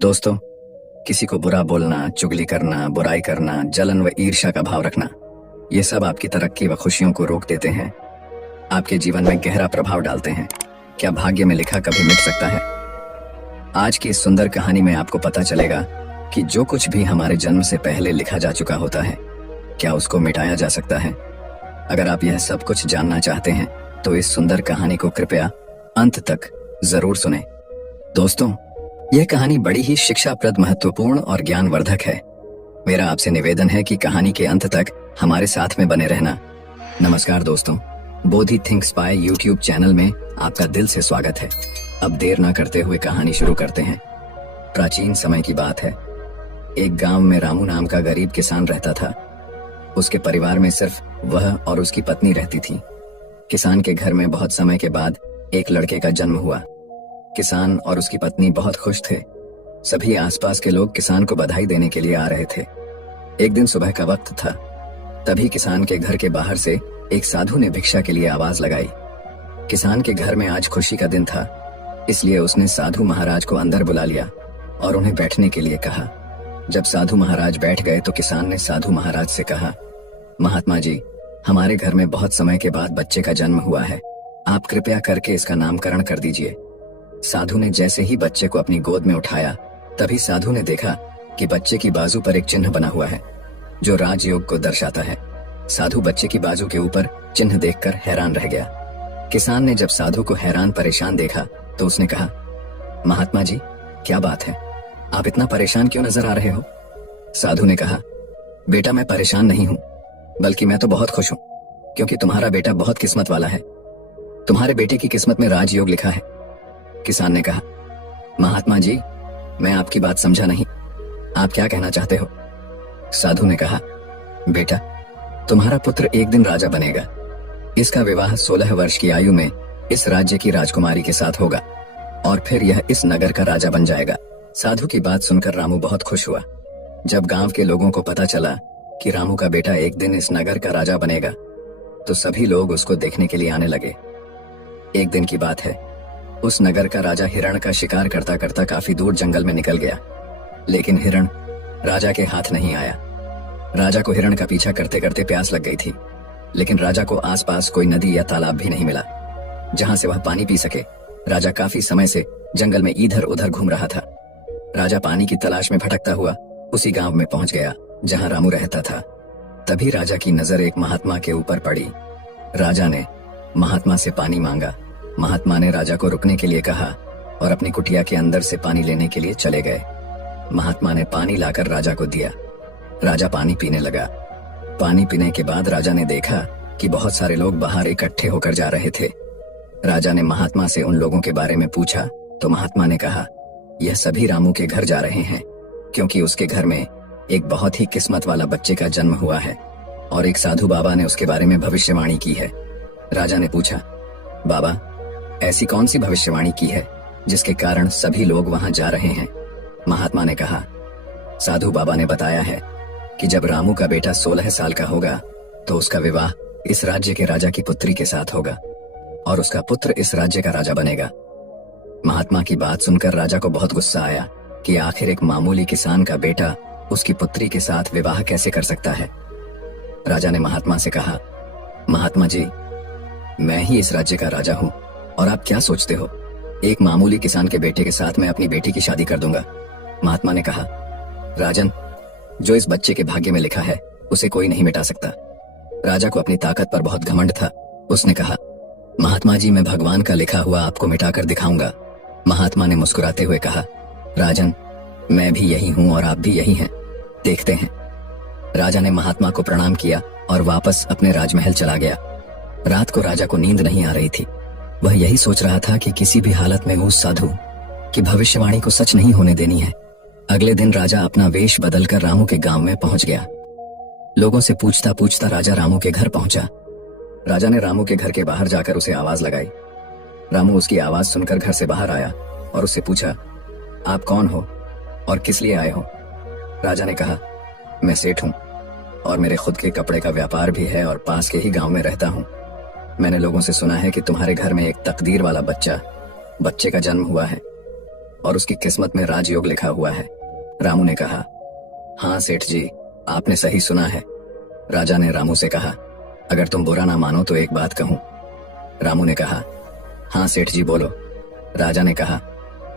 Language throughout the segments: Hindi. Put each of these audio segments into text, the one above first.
दोस्तों, किसी को बुरा बोलना, चुगली करना, बुराई करना, जलन व ईर्ष्या का भाव रखना, ये सब आपकी तरक्की व खुशियों को रोक देते हैं। आपके जीवन में गहरा प्रभाव डालते हैं। क्या भाग्य में लिखा कभी मिट सकता है? आज की इस सुंदर कहानी में आपको पता चलेगा कि जो कुछ भी हमारे जन्म से पहले लिखा जा चुका होता है, क्या उसको मिटाया जा सकता है? अगर आप यह सब कुछ जानना चाहते हैं तो इस सुंदर कहानी को कृपया अंत तक जरूर सुनें। दोस्तों, यह कहानी बड़ी ही शिक्षाप्रद, महत्वपूर्ण और ज्ञानवर्धक है। मेरा आपसे निवेदन है कि कहानी के अंत तक हमारे साथ में बने रहना। नमस्कार दोस्तों, बोधि थिंक्स बाय यूट्यूब चैनल में आपका दिल से स्वागत है। अब देर ना करते हुए कहानी शुरू करते हैं। प्राचीन समय की बात है। एक गांव में रामू नाम का गरीब किसान रहता था। उसके परिवार में सिर्फ वह और उसकी पत्नी रहती थी। किसान के घर में बहुत समय के बाद एक लड़के का जन्म हुआ। किसान और उसकी पत्नी बहुत खुश थे। सभी आसपास के लोग किसान को बधाई देने के लिए आ रहे थे। एक दिन सुबह का वक्त था। तभी किसान के घर के बाहर से एक साधु ने भिक्षा के लिए आवाज लगाई। किसान के घर में आज खुशी का दिन था, इसलिए उसने साधु महाराज को अंदर बुला लिया और उन्हें बैठने के लिए कहा। जब साधु महाराज बैठ गए तो किसान ने साधु महाराज से कहा, महात्मा जी, हमारे घर में बहुत समय के बाद बच्चे का जन्म हुआ है। आप कृपया करके इसका नामकरण कर दीजिए। साधु ने जैसे ही बच्चे को अपनी गोद में उठाया, तभी साधु ने देखा कि बच्चे की बाजू पर एक चिन्ह बना हुआ है जो राजयोग को दर्शाता है। साधु बच्चे की बाजू के ऊपर चिन्ह देखकर हैरान रह गया। किसान ने जब साधु को हैरान परेशान देखा तो उसने कहा, महात्मा जी, क्या बात है? आप इतना परेशान क्यों नजर आ रहे हो? साधु ने कहा, बेटा, मैं परेशान नहीं हूं, बल्कि मैं तो बहुत खुश हूं, क्योंकि तुम्हारा बेटा बहुत किस्मत वाला है। तुम्हारे बेटे की किस्मत में राजयोग लिखा है। किसान ने कहा, महात्मा जी, मैं आपकी बात समझा नहीं। आप क्या कहना चाहते हो? साधु ने कहा, बेटा, तुम्हारा पुत्र एक दिन राजा बनेगा। इसका विवाह 16 वर्ष की आयु में इस राज्य की राजकुमारी के साथ होगा और फिर यह इस नगर का राजा बन जाएगा। साधु की बात सुनकर रामू बहुत खुश हुआ। जब गांव के लोगों को पता चला कि रामू का बेटा एक दिन इस नगर का राजा बनेगा, तो सभी लोग उसको देखने के लिए आने लगे। एक दिन की बात है। उस नगर का राजा हिरण का शिकार करता करता काफी दूर जंगल में निकल गया, लेकिन हिरण राजा के हाथ नहीं आया। राजा को हिरण का पीछा करते करते प्यास लग गई थी, लेकिन राजा को आसपास कोई नदी या तालाब भी नहीं मिला जहां से वह पानी पी सके। राजा काफी समय से जंगल में इधर उधर घूम रहा था। राजा पानी की तलाश में भटकता हुआ उसी गांव में पहुंच गया जहां रामू रहता था। तभी राजा की नजर एक महात्मा के ऊपर पड़ी। राजा ने महात्मा से पानी मांगा। महात्मा ने राजा को रुकने के लिए कहा और अपनी कुटिया के अंदर से पानी लेने के लिए चले गए। महात्मा ने पानी लाकर राजा को दिया। राजा पानी पीने लगा। पानी पीने के बाद राजा ने देखा कि बहुत सारे लोग बाहर इकट्ठे होकर जा रहे थे। राजा ने महात्मा से उन लोगों के बारे में पूछा तो महात्मा ने कहा, यह सभी रामू के घर जा रहे हैं, क्योंकि उसके घर में एक बहुत ही किस्मत वाला बच्चे का जन्म हुआ है और एक साधु बाबा ने उसके बारे में भविष्यवाणी की है। राजा ने पूछा, बाबा, ऐसी कौन सी भविष्यवाणी की है जिसके कारण सभी लोग वहां जा रहे हैं? महात्मा ने कहा, साधु बाबा ने बताया है कि जब रामू का बेटा 16 साल का होगा तो उसका विवाह इस राज्य के राजा की पुत्री के साथ होगा और उसका पुत्र इस राज्य का राजा बनेगा। महात्मा की बात सुनकर राजा को बहुत गुस्सा आया कि आखिर एक मामूली किसान का बेटा उसकी पुत्री के साथ विवाह कैसे कर सकता है। राजा ने महात्मा से कहा, महात्मा जी, मैं ही इस राज्य का राजा हूं और आप क्या सोचते हो, एक मामूली किसान के बेटे के साथ मैं अपनी बेटी की शादी कर दूंगा? महात्मा ने कहा, राजन, जो इस बच्चे के भाग्य में लिखा है उसे कोई नहीं मिटा सकता। राजा को अपनी ताकत पर बहुत घमंड था। उसने कहा, महात्मा जी, मैं भगवान का लिखा हुआ आपको मिटाकर दिखाऊंगा। महात्मा ने मुस्कुराते हुए कहा, राजन, मैं भी यही हूं और आप भी यही हैं, देखते हैं। राजा ने महात्मा को प्रणाम किया और वापस अपने राजमहल चला गया। रात को राजा को नींद नहीं आ रही थी। वह यही सोच रहा था कि किसी भी हालत में उस साधु की भविष्यवाणी को सच नहीं होने देनी है। अगले दिन राजा अपना वेश बदलकर रामू के गांव में पहुंच गया। लोगों से पूछता पूछता राजा रामू के घर पहुंचा। राजा ने रामू के घर के बाहर जाकर उसे आवाज लगाई। रामू उसकी आवाज सुनकर घर से बाहर आया और उससे पूछा, आप कौन हो और किस लिए आए हो? राजा ने कहा, मैं सेठ हूं और मेरे खुद के कपड़े का व्यापार भी है और पास के ही गांव में रहता हूं। मैंने लोगों से सुना है कि तुम्हारे घर में एक तकदीर वाला बच्चे का जन्म हुआ है और उसकी किस्मत में राजयोग लिखा हुआ है। रामू ने कहा, हाँ सेठ जी, आपने सही सुना है। राजा ने रामू से कहा, अगर तुम बुरा ना मानो तो एक बात कहूं। रामू ने कहा, हाँ सेठ जी बोलो। राजा ने कहा,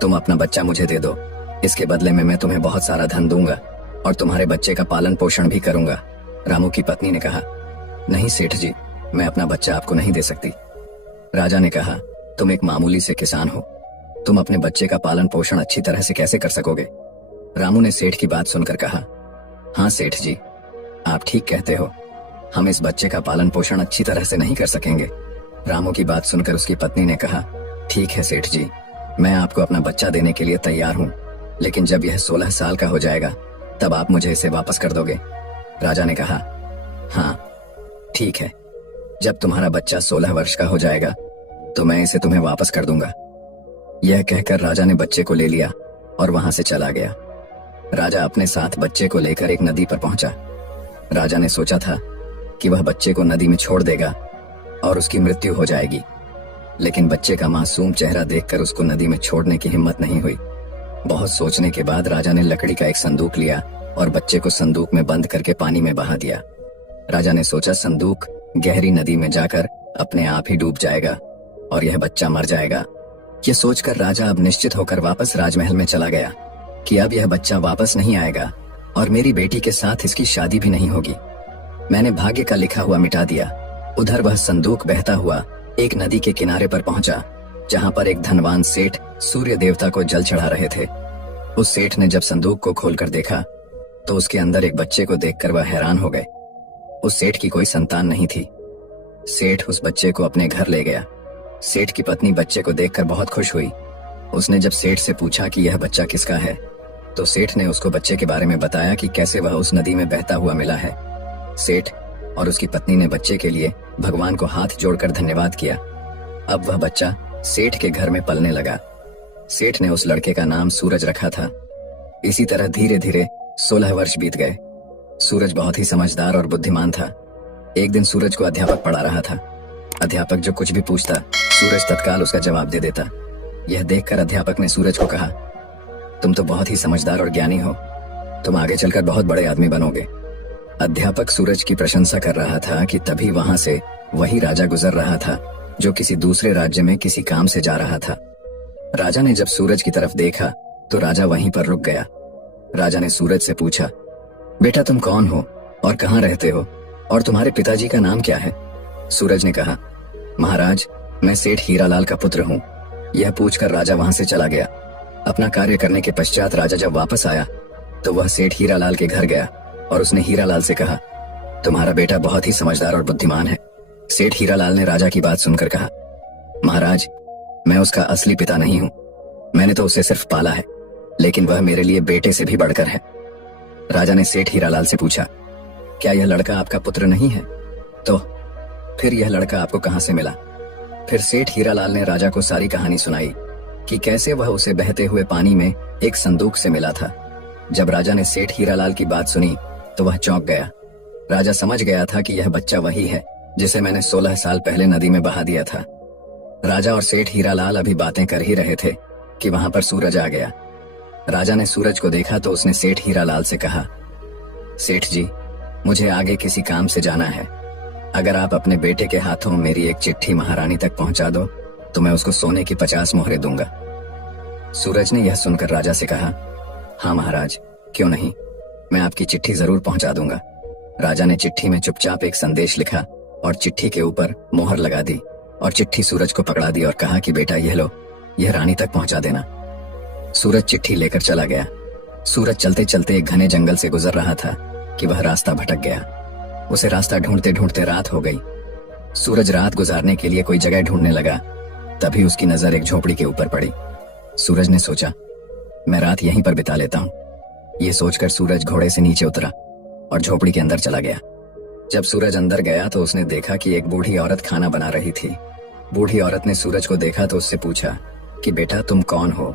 तुम अपना बच्चा मुझे दे दो, इसके बदले में मैं तुम्हें बहुत सारा धन दूंगा और तुम्हारे बच्चे का पालन पोषण भी करूंगा। रामू की पत्नी ने कहा, नहीं सेठ जी, मैं अपना बच्चा आपको नहीं दे सकती। राजा ने कहा, तुम एक मामूली से किसान हो, तुम अपने बच्चे का पालन पोषण अच्छी तरह से कैसे कर सकोगे? रामू ने सेठ की बात सुनकर कहा, हाँ सेठ जी, आप ठीक कहते हो, हम इस बच्चे का पालन पोषण अच्छी तरह से नहीं कर सकेंगे। रामू की बात सुनकर उसकी पत्नी ने कहा, ठीक है सेठ जी, मैं आपको अपना बच्चा देने के लिए तैयार हूँ, लेकिन जब यह 16 साल का हो जाएगा तब आप मुझे इसे वापस कर दोगे। राजा ने कहा, हाँ ठीक है, जब तुम्हारा बच्चा 16 वर्ष का हो जाएगा तो मैं इसे तुम्हें वापस कर दूंगा। यह कहकर राजा ने बच्चे को ले लिया और वहां से चला गया। राजा अपने साथ बच्चे को लेकर एक नदी पर पहुंचा। राजा ने सोचा था कि वह बच्चे को नदी में छोड़ देगा और उसकी मृत्यु हो जाएगी, लेकिन बच्चे का मासूम चेहरा देखकर उसको नदी में छोड़ने की हिम्मत नहीं हुई। बहुत सोचने के बाद राजा ने लकड़ी का एक संदूक लिया और बच्चे को संदूक में बंद करके पानी में बहा दिया। राजा ने सोचा संदूक गहरी नदी में जाकर अपने आप ही डूब जाएगा और यह बच्चा मर जाएगा। ये सोचकर राजा अब निश्चित होकर वापस राजमहल में चला गया कि अब यह बच्चा वापस नहीं आएगा और मेरी बेटी के साथ इसकी शादी भी नहीं होगी। मैंने भाग्य का लिखा हुआ मिटा दिया। उधर वह संदूक बहता हुआ एक नदी के किनारे पर पहुंचा, जहां पर एक धनवान सेठ सूर्य देवता को जल चढ़ा रहे थे। उस सेठ ने जब संदूक को खोलकर देखा तो उसके अंदर एक बच्चे को देखकर वह हैरान हो गए। उस सेठ की कोई संतान नहीं थी। सेठ उस बच्चे को अपने घर ले गया। सेठ की पत्नी बच्चे को देखकर बहुत खुश हुई। उसने जब सेठ से पूछा कि यह बच्चा किसका है, तो सेठ ने उसको बच्चे के बारे में बताया कि कैसे वह उस नदी में बहता हुआ मिला है। सेठ और उसकी पत्नी ने बच्चे के लिए भगवान को हाथ जोड़कर धन्यवाद किया। अब वह बच्चा सेठ के घर में पलने लगा। सेठ ने उस लड़के का नाम सूरज रखा था। इसी तरह धीरे धीरे 16 वर्ष बीत गए। सूरज बहुत ही समझदार और बुद्धिमान था। एक दिन सूरज को अध्यापक पढ़ा रहा था। अध्यापक जो कुछ भी पूछता, सूरज तत्काल उसका जवाब दे देता। यह देखकर अध्यापक ने सूरज को कहा, तुम तो बहुत ही समझदार और ज्ञानी हो, तुम आगे चलकर बहुत बड़े आदमी बनोगे। अध्यापक सूरज की प्रशंसा कर रहा था कि तभी वहां से वही राजा गुजर रहा था जो किसी दूसरे राज्य में किसी काम से जा रहा था। राजा ने जब सूरज की तरफ देखा तो राजा वहीं पर रुक गया। राजा ने सूरज से पूछा, बेटा तुम कौन हो और कहाँ रहते हो और तुम्हारे पिताजी का नाम क्या है? सूरज ने कहा, महाराज मैं सेठ हीरालाल का पुत्र हूँ। यह पूछकर राजा वहां से चला गया। अपना कार्य करने के पश्चात राजा जब वापस आया तो वह सेठ हीरालाल के घर गया और उसने हीरालाल से कहा, तुम्हारा बेटा बहुत ही समझदार और बुद्धिमान है। सेठ हीरालाल ने राजा की बात सुनकर कहा, महाराज मैं उसका असली पिता नहीं हूँ, मैंने तो उसे सिर्फ पाला है, लेकिन वह मेरे लिए बेटे से भी बढ़कर है। राजा ने सेठ हीरालाल से पूछा, क्या यह लड़का आपका पुत्र नहीं है? तो फिर यह लड़का आपको कहां से मिला? फिर सेठ हीरालाल ने राजा को सारी कहानी सुनाई कि कैसे वह उसे बहते हुए पानी में एक संदूक से मिला था। जब राजा ने सेठ हीरालाल की बात सुनी तो वह चौंक गया। राजा समझ गया था कि यह बच्चा वही है जिसे मैंने 16 साल पहले नदी में बहा दिया था। राजा और सेठ हीरालाल अभी बातें कर ही रहे थे कि वहां पर सूरज आ गया। राजा ने सूरज को देखा तो उसने सेठ हीरालाल से कहा, सेठ जी मुझे आगे किसी काम से जाना है, अगर आप अपने बेटे के हाथों मेरी एक चिट्ठी महारानी तक पहुंचा दो तो मैं उसको सोने की 50 मोहरें दूंगा। सूरज ने यह सुनकर राजा से कहा, हाँ महाराज क्यों नहीं, मैं आपकी चिट्ठी जरूर पहुंचा दूंगा। राजा ने चिट्ठी में चुपचाप एक संदेश लिखा और चिट्ठी के ऊपर मोहर लगा दी और चिट्ठी सूरज को पकड़ा दी और कहा कि बेटा यह लो, यह रानी तक पहुंचा देना। सूरज चिट्ठी लेकर चला गया। सूरज चलते चलते एक घने जंगल से गुजर रहा था कि वह रास्ता भटक गया। उसे रास्ता ढूंढते ढूंढते रात हो गई। सूरज रात गुजारने के लिए कोई जगह ढूंढने लगा, तभी उसकी नजर एक झोपड़ी के ऊपर पड़ी। सूरज ने सोचा, मैं रात यहीं पर बिता लेता हूँ। ये सोचकर सूरज घोड़े से नीचे उतरा और झोपड़ी के अंदर चला गया। जब सूरज अंदर गया तो उसने देखा कि एक बूढ़ी औरत खाना बना रही थी। बूढ़ी औरत ने सूरज को देखा तो उससे पूछा कि बेटा तुम कौन हो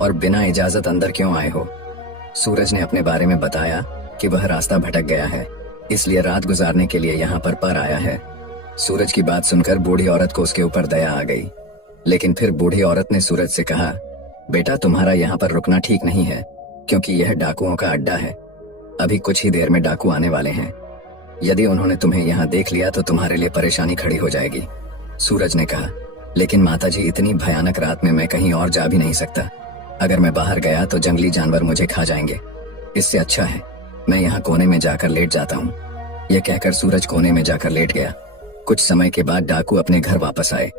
और बिना इजाजत अंदर क्यों आए हो? सूरज ने अपने बारे में बताया कि वह रास्ता भटक गया है, इसलिए रात गुजारने के लिए यहाँ पर आया है। सूरज की बात सुनकर बूढ़ी औरत को उसके ऊपर दया आ गई, लेकिन फिर बूढ़ी औरत ने सूरज से कहा बेटा, तुम्हारा यहाँ पर रुकना ठीक नहीं है, क्योंकि यह डाकुओं का अड्डा है। अभी कुछ ही देर में डाकू आने वाले हैं। यदि उन्होंने तुम्हें यहाँ देख लिया तो तुम्हारे लिए परेशानी खड़ी हो जाएगी। सूरज ने कहा, लेकिन माताजी, इतनी भयानक रात में मैं कहीं और जा भी नहीं सकता। अगर मैं बाहर गया तो जंगली जानवर मुझे खा जाएंगे। इससे अच्छा है मैं यहाँ कोने में जाकर लेट जाता हूँ। यह कहकर सूरज कोने में जाकर लेट गया। कुछ समय के बाद डाकू अपने घर वापस आए।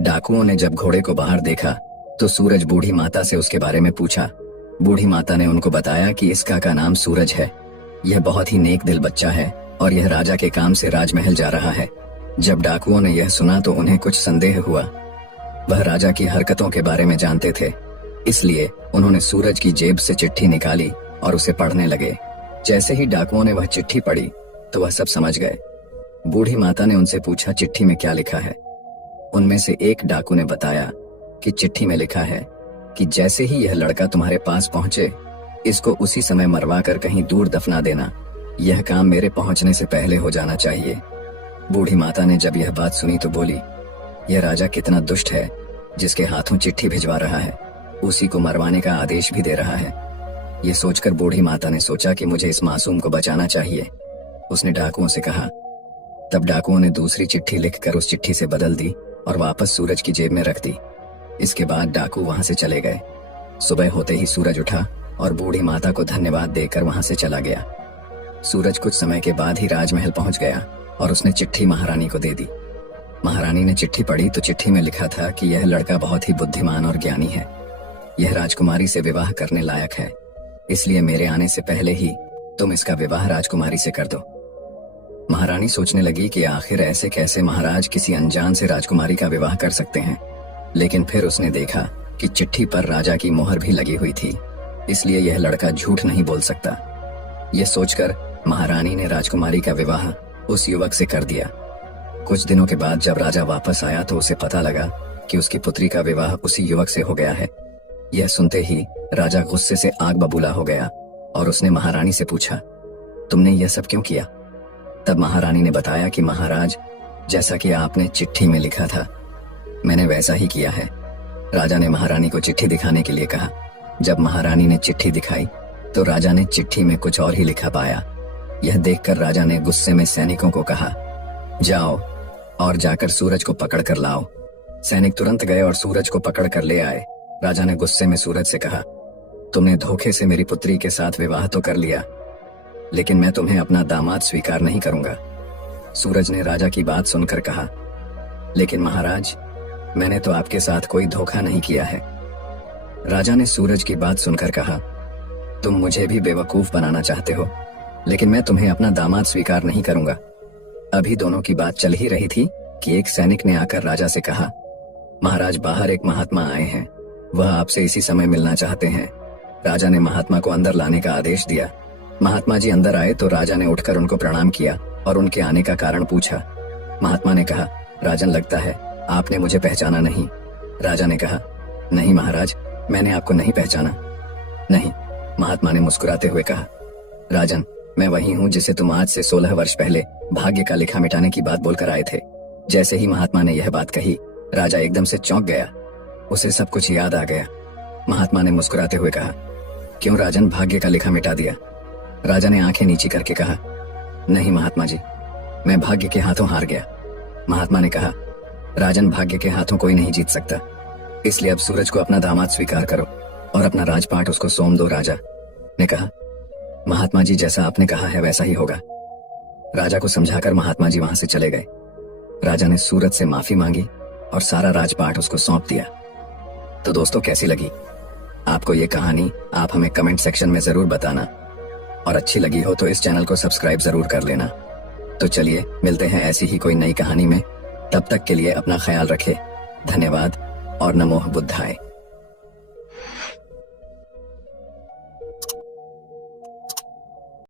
डाकुओं ने जब घोड़े को बाहर देखा तो सूरज बूढ़ी माता से उसके बारे में पूछा। बूढ़ी माता ने उनको बताया कि इसका का नाम सूरज है। यह बहुत ही नेक दिल बच्चा है और यह राजा के काम से राजमहल जा रहा है। जब डाकुओं ने यह सुना तो उन्हें कुछ संदेह हुआ। वह राजा की हरकतों के बारे में जानते थे, इसलिए उन्होंने सूरज की जेब से चिट्ठी निकाली और उसे पढ़ने लगे। जैसे ही डाकुओं ने वह चिट्ठी पढ़ी तो वह सब समझ गए। बूढ़ी माता ने उनसे पूछा, चिट्ठी में क्या लिखा है? उनमें से एक डाकू ने बताया कि चिट्ठी में लिखा है कि जैसे ही यह लड़का तुम्हारे पास पहुंचे, इसको उसी समय मरवा कर कहीं दूर दफना देना। यह काम मेरे पहुंचने से पहले हो जाना चाहिए। बूढ़ी माता ने जब यह बात सुनी तो बोली, यह राजा कितना दुष्ट है, जिसके हाथों चिट्ठी भिजवा रहा है, उसी को मरवाने का आदेश भी दे रहा है। यह सोचकर बूढ़ी माता ने सोचा कि मुझे इस मासूम को बचाना चाहिए। उसने डाकुओं से कहा। तब डाकुओं ने दूसरी चिट्ठी लिखकर उस चिट्ठी से बदल दी और वापस सूरज की जेब में रख दी। इसके बाद डाकू वहां से चले गए। सुबह होते ही सूरज उठा और बूढ़ी माता को धन्यवाद देकर वहां से चला गया। सूरज कुछ समय के बाद ही राजमहल पहुंच गया और उसने चिट्ठी महारानी को दे दी। महारानी ने चिट्ठी पढ़ी तो चिट्ठी में लिखा था कि यह लड़का बहुत ही बुद्धिमान और ज्ञानी है। यह राजकुमारी से विवाह करने लायक है, इसलिए मेरे आने से पहले ही तुम इसका विवाह राजकुमारी से कर दो। महारानी सोचने लगी कि आखिर ऐसे कैसे महाराज किसी अनजान से राजकुमारी का विवाह कर सकते हैं, लेकिन फिर उसने देखा कि चिट्ठी पर राजा की मोहर भी लगी हुई थी, इसलिए यह लड़का झूठ नहीं बोल सकता। यह सोचकर महारानी ने राजकुमारी का विवाह उस युवक से कर दिया। कुछ दिनों के बाद जब राजा वापस आया तो उसे पता लगा कि उसकी पुत्री का विवाह उसी युवक से हो गया है। यह सुनते ही राजा गुस्से से आग बबूला हो गया और उसने महारानी से पूछा, तुमने यह सब क्यों किया? तब महारानी ने बताया कि महाराज, जैसा कि आपने चिट्ठी में लिखा था, मैंने वैसा ही किया है। राजा ने महारानी को चिट्ठी दिखाने के लिए कहा। जब महारानी ने चिट्ठी दिखाई तो राजा ने चिट्ठी में कुछ और ही लिखा पाया। यह देखकर राजा ने गुस्से में सैनिकों को कहा, जाओ और जाकर सूरज को पकड़ कर लाओ। सैनिक तुरंत गए और सूरज को पकड़ कर ले आए। राजा ने गुस्से में सूरज से कहा, तुमने धोखे से मेरी पुत्री के साथ विवाह तो कर लिया, लेकिन मैं तुम्हें अपना दामाद स्वीकार नहीं करूंगा। सूरज ने राजा की बात सुनकर कहा, लेकिन महाराज, मैंने तो आपके साथ कोई धोखा नहीं किया है। राजा ने सूरज की बात सुनकर कहा, तुम मुझे भी बेवकूफ बनाना चाहते हो, लेकिन मैं तुम्हें अपना दामाद स्वीकार नहीं करूंगा। अभी दोनों की बात चल ही रही थी कि एक सैनिक ने आकर राजा से कहा, महाराज, बाहर एक महात्मा आए हैं, वह आपसे इसी समय मिलना चाहते हैं। राजा ने महात्मा को अंदर लाने का आदेश दिया। महात्मा जी अंदर आए तो राजा ने उठकर उनको प्रणाम किया और उनके आने का कारण पूछा। महात्मा ने कहा, राजन, लगता है आपने मुझे पहचाना नहीं। राजा ने कहा, नहीं महाराज, मैंने आपको नहीं पहचाना। नहीं, महात्मा ने मुस्कुराते हुए कहा, राजन, मैं वही हूँ जिसे तुम आज से 16 वर्ष पहले भाग्य का लिखा मिटाने की बात बोलकर आए थे। जैसे ही महात्मा ने यह बात कही, राजा एकदम से चौंक गया। उसे सब कुछ याद आ गया। महात्मा ने मुस्कुराते हुए कहा, क्यों राजन, भाग्य का लिखा मिटा दिया? राजा ने आंखें नीची करके कहा, नहीं महात्मा जी, मैं भाग्य के हाथों हार गया। महात्मा ने कहा, राजन, भाग्य के हाथों कोई नहीं जीत सकता, इसलिए अब सूरज को अपना दामाद स्वीकार करो और अपना राजपाट उसको सौंप दो। राजा ने कहा, महात्मा जी, जैसा आपने कहा है वैसा ही होगा। राजा को समझाकर महात्मा जी वहां से चले गए। राजा ने सूरज से माफी मांगी और सारा राजपाट उसको सौंप दिया। तो दोस्तों, कैसी लगी आपको ये कहानी? आप हमें कमेंट सेक्शन में जरूर बताना, और अच्छी लगी हो तो इस चैनल को सब्सक्राइब जरूर कर लेना। तो चलिए, मिलते हैं ऐसी ही कोई नई कहानी में। तब तक के लिए अपना ख्याल रखें। धन्यवाद और नमो बुद्धाय।